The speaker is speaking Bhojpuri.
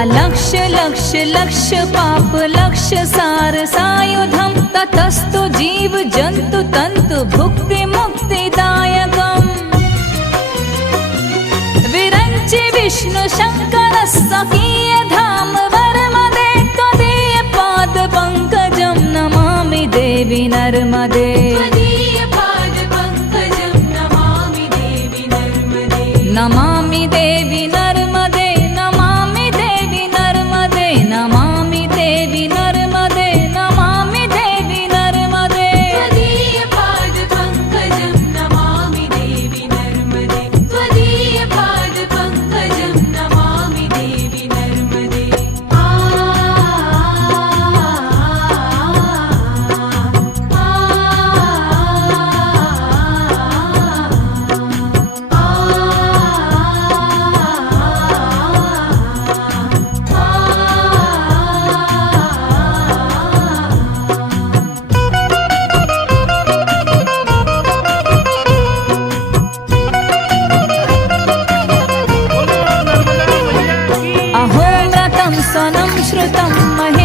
अलक्ष लक्ष लक्ष पाप लक्ष सार सायुधम ततस्तु जीव जंतु तंतु भुक्ति मुक्तिदायकम् विरंचि विष्णु शंकर सखीय धाम वर्मदे त्वदीय पाद पंकजं नमामि देवी नर्मदे नमामि देवी नर्मदे नमामि देवी नर्मदे नमामि देवी नर्मदे नमामि देवी नर्मदे त्वदीय पाद पंकजं नमामि देवी नर्मदे त्वदीय पाद पंकजं नमामि देवी नर्मदे अहो व्रतं स्वनं श्रुतं महे